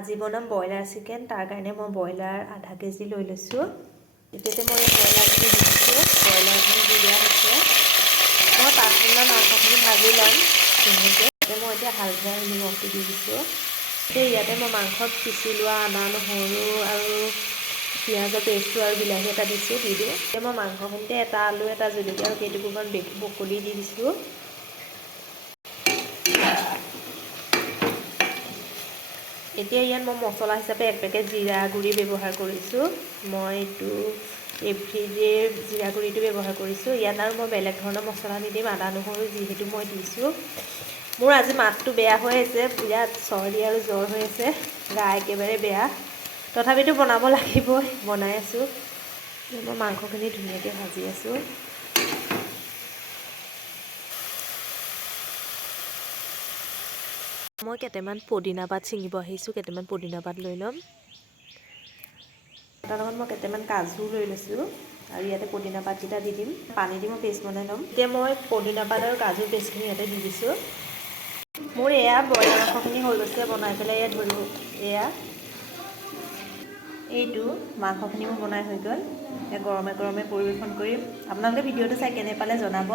আজি বনাম broiler chicken. তাৰ কাৰণে মই ব্ৰইলাৰ আধা কেজি লৈ লৈছোঁ। এতিয়াতে মই ব্ৰইলাৰখিনি দি দিছোঁ। ব্ৰইলাৰখিনি দি দিয়া হৈছে। মই 5 মিনিটমান মাংসখিনি ভাজি ল'ম ধুনীয়াকৈ। মই এতিয়া হালধি আৰু নিমখটো দি দিছোঁ। এতিয়া ইয়াতে মই মাংসত পিচি লোৱা আদা নহৰু আৰু পিঁয়াজৰ পেষ্টটো আৰু বিলাহী এটা দিছোঁ। দি দিওঁ। এতিয়া মই মাংসখিনিতে এটা আলু এটা জলকীয়া আৰু কেইটুকুৰমান ব্ৰকলি দি দিছোঁ। এতিয়া ইয়াত মই মছলা হিচাপে 1 পেকেট জিৰা গুড়ি ব্যৱহাৰ কৰিছোঁ। মই এইটো এভৰিডে জিৰা গুড়িটো ব্যৱহাৰ কৰিছোঁ। ইয়াত আৰু মই বেলেগ ধৰণৰ মছলা নিদিম। আদা নহৰু যিহেতু মই দিছোঁ। মোৰ আজি মাতটো বেয়া হৈ আছে, বিৰাট চৰ্দি আৰু জ্বৰ হৈ আছে, গা একেবাৰে বেয়া। তথাপিতো বনাব লাগিবই, বনাই আছোঁ। মই মাংসখিনি ধুনীয়াকৈ ভাজি আছোঁ। মই কেইটামান পদিনা পাত ছিঙিব আহিছোঁ। কেইটামান পদিনা পাত লৈ ল'ম। তাৰ লগত মই কেইটামান কাজু লৈ লৈছোঁ আৰু ইয়াতে পদিনা পাতকেইটা দি দিম। পানী দি মই পেষ্ট বনাই ল'ম। এতিয়া মই পদিনা পাত আৰু কাজু পেষ্টখিনি ইয়াতে দি দিছোঁ। মোৰ এয়া ব্ৰইলাৰ মাংসখিনি হৈ গৈছে বনাই পেলাই ইয়াত ধৰোঁ। এইটো মাংসখিনি মোৰ বনাই হৈ গ'ল। এতিয়া গৰমে গৰমে পৰিৱেশন কৰিম। আপোনালোকে ভিডিঅ'টো চাই কেনে পালে জনাব।